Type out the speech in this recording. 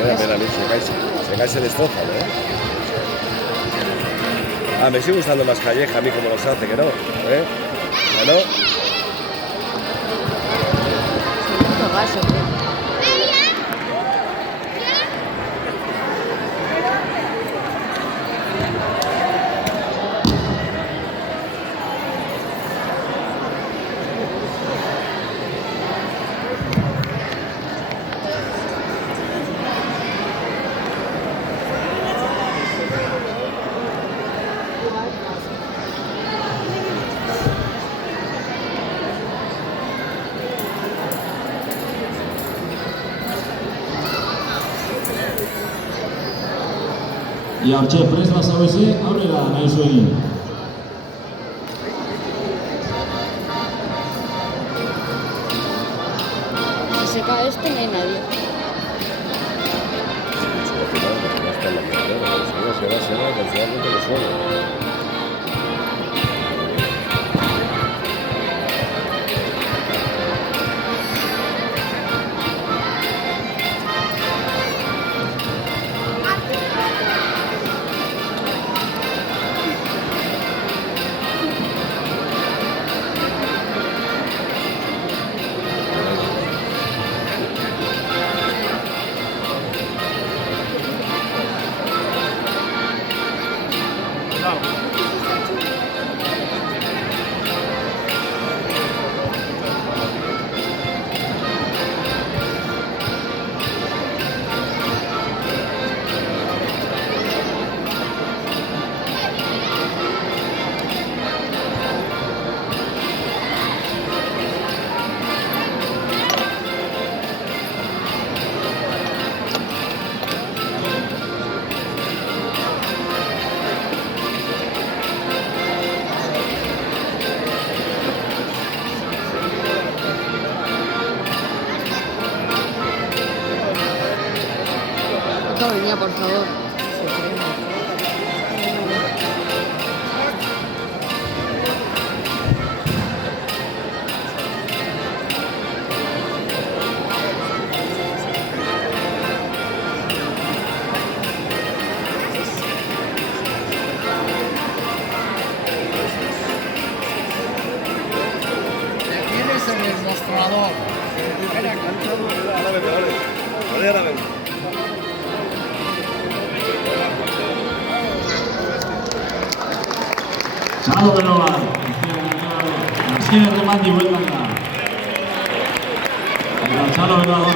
Me da pena a mí, se cae, se destroza, ¿no? Ah, me sigue gustando más Calleja a mí como los hace, que no, ¿eh? ¿Que no? Segundo gaso, ¿qué? Y hortxe prest bazaude, aurrera nahi zuen. Si se cae esto, no hay nadie. Se va, considerablemente el suelo. Venía, por favor. ¿Quién es el demostrador? Ahora vengo. Txalo bero bat. Azken erremandi bueltan da. Eta txalo bero bat.